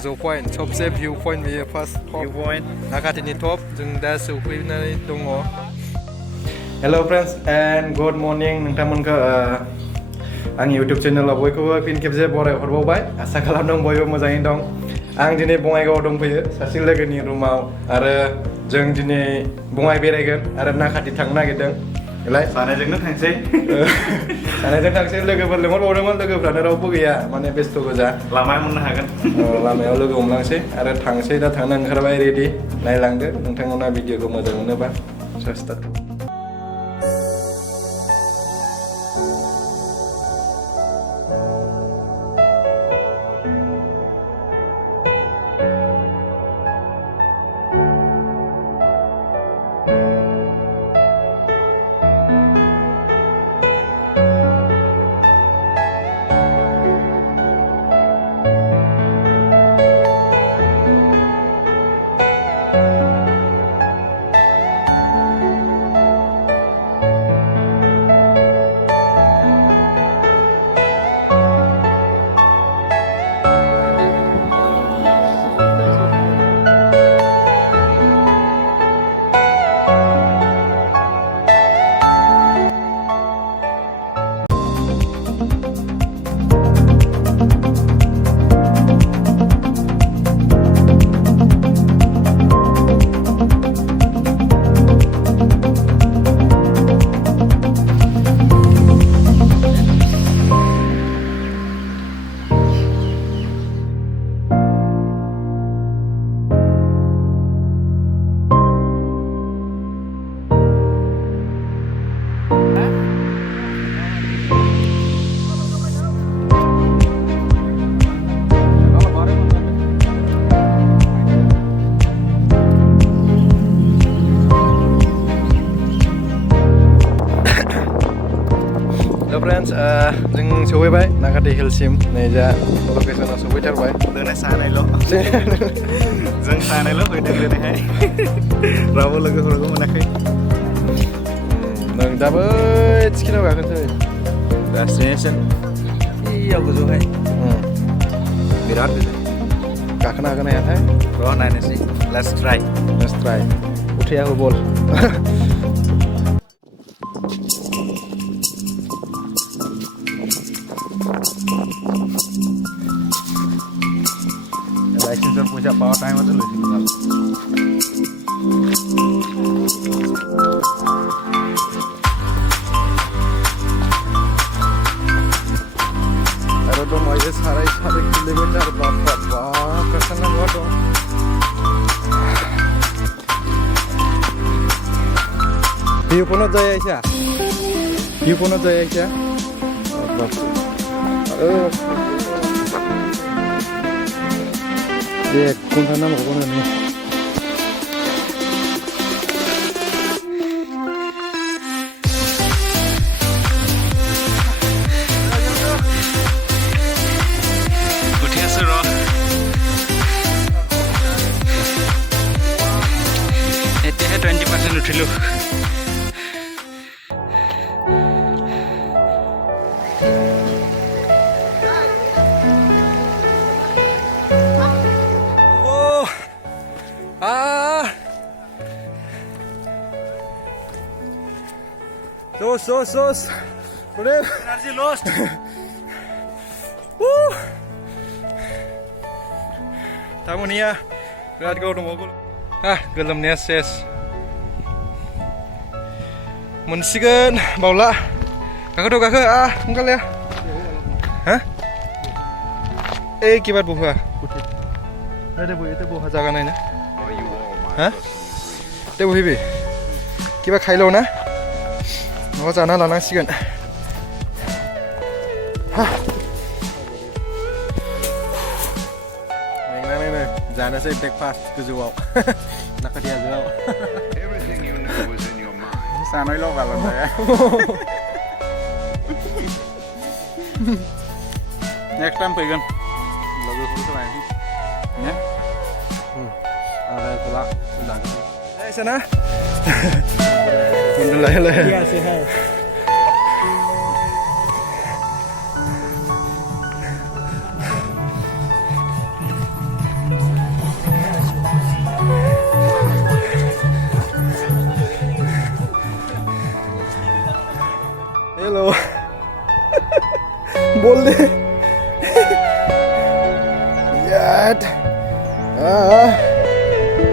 गोजौ पॉइंट सबसे भिउ पॉइंट बेयो फार्स्ट भिउ पॉइंट नाकाटिनि टप जों दा सौफैनानै दङ hello friends and good morning नोंथांमोनखौ आंनि यूट्यूब चैनलाव बयखौबो फिन खेबसे बराय हरबावबाय आसा खालामदों बयबो मोजाङैनो दं आं दिनै बङाइगावआव दंफैयो सासे लोगोनि रुमाव आरो जों दिनै बङाइ बेरायगोन आरो नाकाटि थांनो नागिरदों लाय सानैजोंनो थांसै सानैजों थांसै लोगोफोर लिंहरबावदोंमोन लोगोफ्रानो रावबो गैया माने बेस्थ' गोजा लामायाव मोननो हागोन लामायाव लोगो हमलांसै आरो थांसै दा थांनो ओंखारबाय रेडि नायलांदो नोंथांमोना भिडिअखौ मोजां मोनोबा स्टार्ट फ्रेंड्स जों सहैबाय नाकाटि हिलसिम नै जा लकेसनाव सहैथारबाय दिनै सानैल' जों सानैल' फैदों दिनैहाय रावबो लोगोफोरखौ मोनाखै नों दाबो थिखिनाव गाखोसै डेस्टिनेसन इयाव गोजौहाय बिराद गोजौ गाखोनो हागोन ना हायाथाय र' नायनोसै लेट्स ट्राई उठैया हो बल लाइसेंसर पैसा पावा टाइम तो लैसिगोन आरो दंबायो साराय किल'मिटार बाबा खारखानांगौ दं भिउ पॉइंट जायैसा ये कौन सा नाम होगा ना उठिया से रो एते है 20% उठिलो Sos. Energy lost. Tamunia, berat kau dong aku. Gelamnya ses. Mensikan, baula. Kakak, enggak ya? Hah? Kibat buah. Ada buah itu buah jaga nai na? Hah? Itu buah hibi. Kibat kailo na? Mau जाना लानांसिगोन मेंनानैनो जानोसै breakfast गोजौआव नाकाटि हाजोआव जानायल' बाल' जाया next time फैगोन लोगोफोरखौ लायनोसै ने आरो गला जागोन एसेना Iya sih hai. हेलो बोल दे यार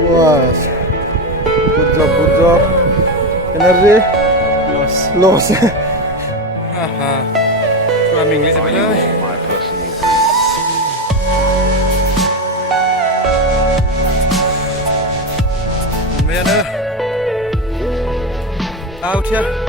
बस good job energy loss haha Làm English vậy ơi Mẹ nữa Out here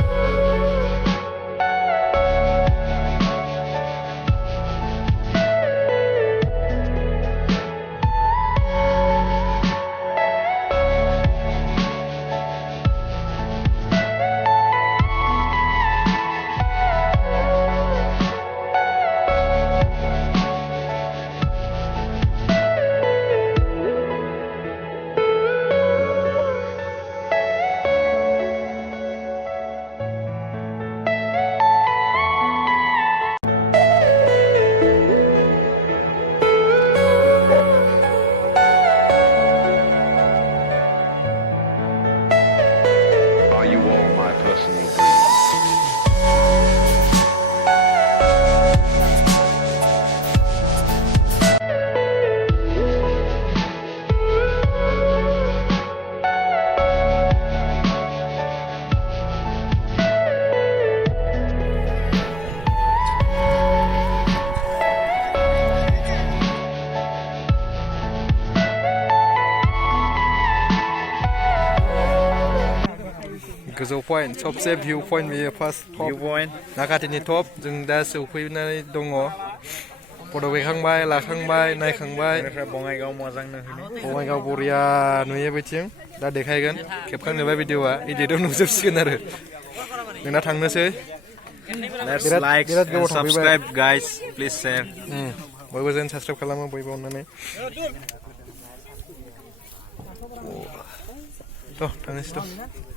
गोजौ पॉइंट सबसे भिउ पॉइंट बेयो फार्स्ट भिउ पॉइंट नाकाटिनि टप जों दा सौफैनानै दङ फट' गायखांबाय लाखांबाय नायखांबाय बङाइगाव मोजां नुहैनो बङाइगाव बरिया नुयो बैथिं दा देखायगोन खेबखांजोबबाय भिडिअआ इडिटआव नुजोबसिगोन आरो जोंना थांनोसै Let's like and subscribe guys please share बयबो जों साबस्क्राइब खालामो बयबो अननानै थ' थांनोसै थ'